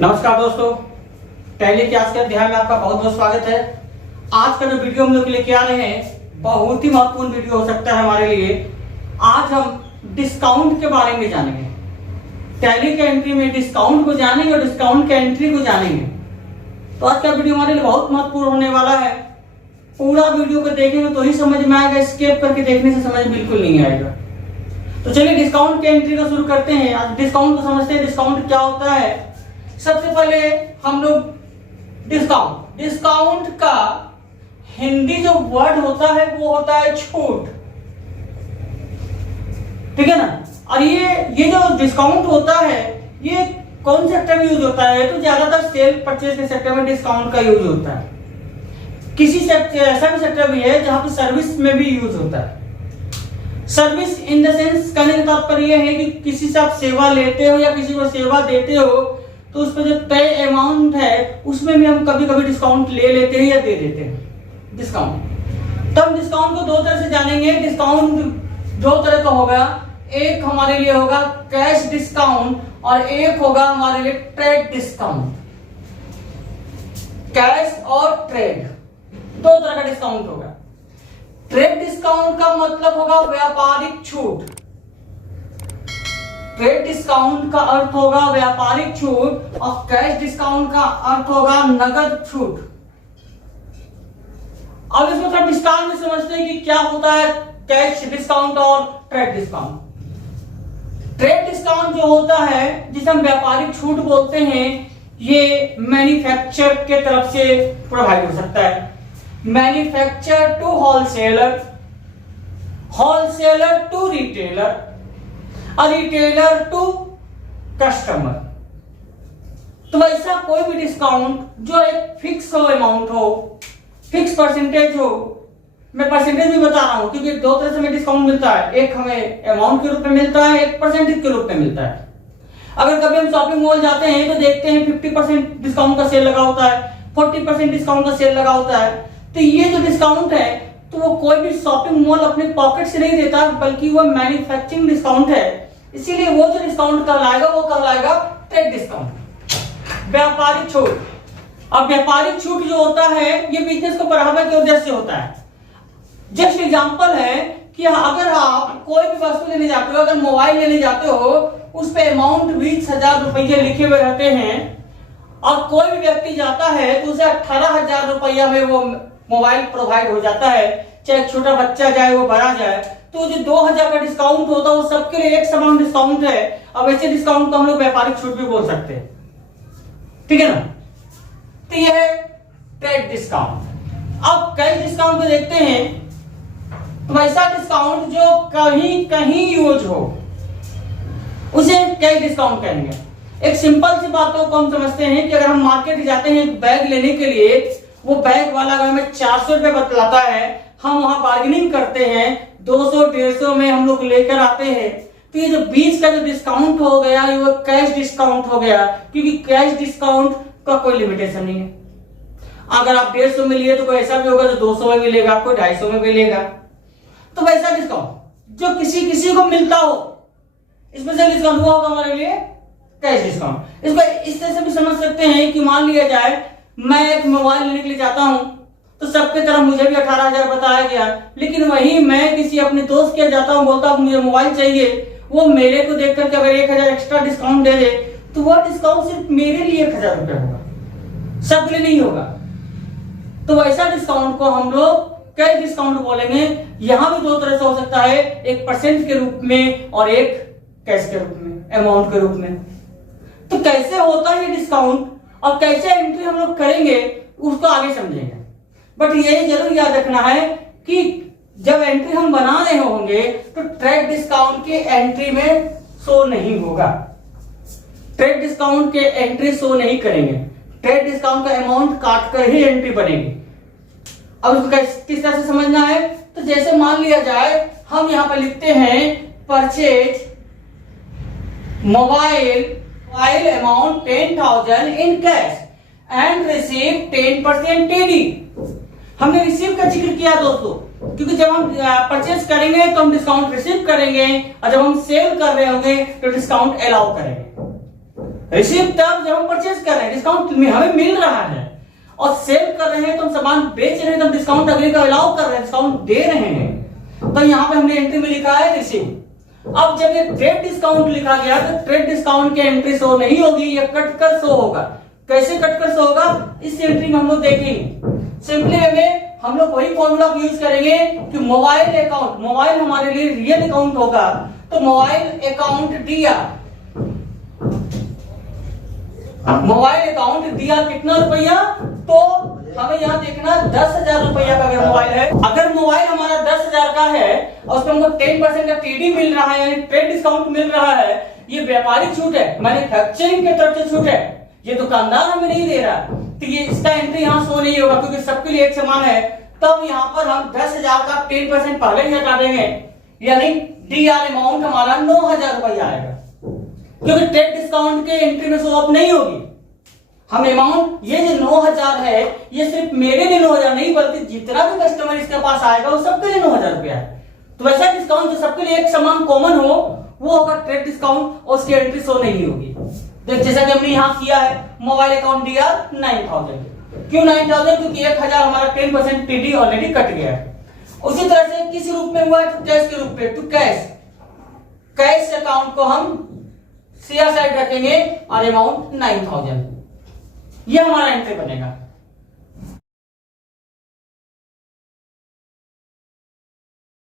नमस्कार दोस्तों, tally class के अध्याय में आपका बहुत बहुत स्वागत है। आज का जो वीडियो हम लोग लेके आ रहे हैं बहुत ही महत्वपूर्ण वीडियो हो सकता है हमारे लिए। आज हम डिस्काउंट के बारे में जानेंगे। टैली के एंट्री में डिस्काउंट को जानेंगे और डिस्काउंट के एंट्री को जानेंगे। तो आज का वीडियो हमारे लिए बहुत महत्वपूर्ण होने वाला है। पूरा वीडियो को देखेंगे तो ही समझ में आएगा, स्किप करके देखने से समझ बिल्कुल नहीं आएगा। तो चलिए डिस्काउंट के एंट्री को शुरू करते हैं। आज डिस्काउंट को समझते हैं, डिस्काउंट क्या होता है। सबसे पहले हम लोग डिस्काउंट का हिंदी जो वर्ड होता है वो होता है छूट, ठीक है ना। और ये जो डिस्काउंट होता है ये कौन सेक्टर में यूज होता है, तो ज्यादातर सेल परचेज के सेक्टर में डिस्काउंट का यूज होता है। किसी सेक्टर ऐसा भी सेक्टर भी है जहां पर सर्विस में भी यूज होता है। सर्विस इन द सेंस कहने का तात्पर्य है कि किसी से आप सेवा लेते हो या किसी को सेवा देते हो तो उस पर जो तय अमाउंट है उसमें भी हम कभी कभी डिस्काउंट ले लेते हैं या दे देते हैं डिस्काउंट। तो हम डिस्काउंट को दो तरह से जानेंगे। डिस्काउंट दो तरह का होगा, एक हमारे लिए होगा कैश डिस्काउंट और एक होगा हमारे लिए ट्रेड डिस्काउंट। कैश और ट्रेड दो तरह का डिस्काउंट होगा। ट्रेड डिस्काउंट का मतलब होगा व्यापारिक छूट। ट्रेड डिस्काउंट का अर्थ होगा व्यापारिक छूट और कैश डिस्काउंट का अर्थ होगा नगद छूट। अब इसमें थोड़ा विस्तार में समझते हैं कि क्या होता है कैश डिस्काउंट और ट्रेड डिस्काउंट। ट्रेड डिस्काउंट जो होता है जिसे हम व्यापारिक छूट बोलते हैं, ये मैन्युफैक्चर के तरफ से प्रोवाइड हो सकता है। Manufacture to wholesaler, wholesaler to retailer, retailer to customer. तो ऐसा कोई भी डिस्काउंट जो एक फिक्स हो अमाउंट हो, फिक्स परसेंटेज हो। मैं परसेंटेज भी बता रहा हूं क्योंकि दो तरह से हमें डिस्काउंट मिलता है, एक हमें अमाउंट के रूप में मिलता है, एक परसेंटेज के रूप में मिलता है। अगर कभी हम शॉपिंग मॉल जाते हैं तो देखते हैं 50% डिस्काउंट का सेल लगा होता है, 40% डिस्काउंट का सेल लगा होता है। तो ये जो डिस्काउंट है तो वो कोई भी शॉपिंग मॉल अपने पॉकेट से नहीं देता, बल्कि वो मैन्युफैक्चरिंग डिस्काउंट है। इसीलिए वो जो डिस्काउंट कहलाएगा वो कहलाएगा ट्रेड डिस्काउंट, व्यापारिक छूट। अब व्यापारिक छूट जो होता है ये बिजनेस को बढ़ावा के उद्देश्य से होता है। जस्ट एग्जांपल है कि अगर आप कोई भी वस्तु लेने जाते हो, अगर मोबाइल लेने जाते हो, उस पे अमाउंट 20,000 रुपये लिखे हुए रहते हैं और कोई भी व्यक्ति जाता है तो उसे 18,000 रुपया में वो मोबाइल प्रोवाइड हो जाता है, चाहे छोटा बच्चा जाए वो बड़ा जाए। तो जो 2,000 का डिस्काउंट होता है वो सबके लिए एक समान डिस्काउंट है। अब ऐसे डिस्काउंट को हम लोग व्यापारिक छूट भी बोल सकते हैं, ठीक है ना। तो यह है ट्रेड डिस्काउंट। अब कैश डिस्काउंट को देखते हैं तो ऐसा डिस्काउंट जो कहीं कहीं यूज हो उसे कैश डिस्काउंट कहेंगे। एक सिंपल सी बातों को हम समझते हैं कि अगर हम मार्केट जाते हैं एक बैग लेने के लिए, वो बैग वाला अगर हमें 400 रुपए बतलाता है, हम वहां बार्गेनिंग करते हैं 200-150 में हम लोग लेकर आते हैं, तो ये जो 20 का जो डिस्काउंट हो गया ये वो कैश डिस्काउंट हो गया, क्योंकि कैश डिस्काउंट का कोई लिमिटेशन नहीं है। अगर आप 150 में लिए तो कोई ऐसा भी होगा जो 200 में मिलेगा, कोई 250 में मिलेगा। तो वैसा डिस्काउंट जो किसी किसी को मिलता हो, स्पेशल डिस्काउंट हुआ होगा हमारे लिए कैश डिस्काउंट। इसको इस तरह से भी समझ सकते हैं कि मान लिया जाए मैं एक मोबाइल लेने के लिए जाता हूं तो सबके तरफ मुझे भी 18,000 बताया गया, लेकिन वही मैं किसी अपने दोस्त के जाता हूं, बोलता हूं मुझे मोबाइल चाहिए, वो मेरे को देख करके अगर 1,000 एक्स्ट्रा डिस्काउंट दे दे तो वह डिस्काउंट सिर्फ मेरे लिए 1,000 रुपए होगा, सबके लिए नहीं होगा। तो वैसा डिस्काउंट को हम लोग कैश डिस्काउंट बोलेंगे। यहां भी दो तरह से हो सकता है, एक परसेंट के रूप में और एक कैश के रूप में, अमाउंट के रूप में। तो कैसे होता है ये डिस्काउंट और कैसे एंट्री हम लोग करेंगे उसको आगे समझेंगे। बट ये जरूर याद रखना है कि जब एंट्री हम बना रहे होंगे तो ट्रेड डिस्काउंट के एंट्री में शो नहीं होगा। ट्रेड डिस्काउंट के एंट्री शो नहीं करेंगे, ट्रेड डिस्काउंट का अमाउंट काट कर ही एंट्री बनेगी। अब उसको किस तरह से समझना है, तो जैसे मान लिया जाए हम यहां पर लिखते हैं purchase mobile amount 10,000 in cash and receive 10% TD. हमने रिसीव का जिक्र किया दोस्तों, क्योंकि जब हम परचेज करेंगे तो हम डिस्काउंट रिसीव करेंगे और जब हम सेल कर रहे होंगे तो डिस्काउंट अलाउ करेंगे। रिसीव तब जब हम परचेज कर रहे हैं, डिस्काउंट में हमें मिल रहा है, और सेल कर रहे हैं तो हम सामान बेच रहे हैं तो हम डिस्काउंट अगले का अलाउ कर रहे हैं, डिस्काउंट दे रहे हैं। तो यहाँ पे हमने एंट्री में लिखा है रिसीव। अब जब ये ट्रेड डिस्काउंट लिखा गया तो ट्रेड डिस्काउंट की एंट्री शो नहीं होगी, ये कट कर शो होगा। कैसे कट कर शो होगा, इस एंट्री में हम लोग देखेंगे। सिंपली हमें हम लोग वही फॉर्मूला यूज करेंगे कि मोबाइल अकाउंट, मोबाइल हमारे लिए रियल अकाउंट होगा, तो मोबाइल अकाउंट दिया, मोबाइल अकाउंट दिया कितना रुपया, तो हमें यहाँ देखना 10,000 रुपया का अगर मोबाइल है, अगर मोबाइल हमारा 10,000 का है और उसमें हमको 10% का टीडी मिल रहा है, यानी ट्रेड डिस्काउंट मिल रहा है, ये व्यापारिक छूट है, मैन्युफैक्चरिंग की तरफ से छूट है, ये दुकानदार हमें नहीं दे रहा, तो ये इसका एंट्री यहाँ शो नहीं होगा क्योंकि सबके लिए एक समान है। तब यहाँ पर हम 10,000 का 10% पहले ही हटा देंगे, यानी डीआर अमाउंट हमारा 9,000 रुपया आएगा, क्योंकि ट्रेड डिस्काउंट के एंट्री में शो ऑफ नहीं होगी। हम अमाउंट, ये जो 9,000 है, ये सिर्फ मेरे लिए 9,000 नहीं बल्कि जितना भी कस्टमर इसके पास आएगा वो सबके लिए 9,000 रुपया है। तो वैसा डिस्काउंट जो सबके लिए एक समान कॉमन हो वो होगा ट्रेड डिस्काउंट, और उसकी एंट्री शो नहीं होगी। तो जैसा कि हमने यहाँ किया है, मोबाइल अकाउंट डीआर 9,000। क्यों 9,000? क्योंकि 1,000 हमारा 10% टीडी ऑलरेडी कट गया है। उसी तरह से किस रूप में हुआ है, तो कैश के रूप में, तो कैश अकाउंट को हम शेयर साइड रखेंगे और अमाउंट 9,000, ये हमारा एंट्री बनेगा।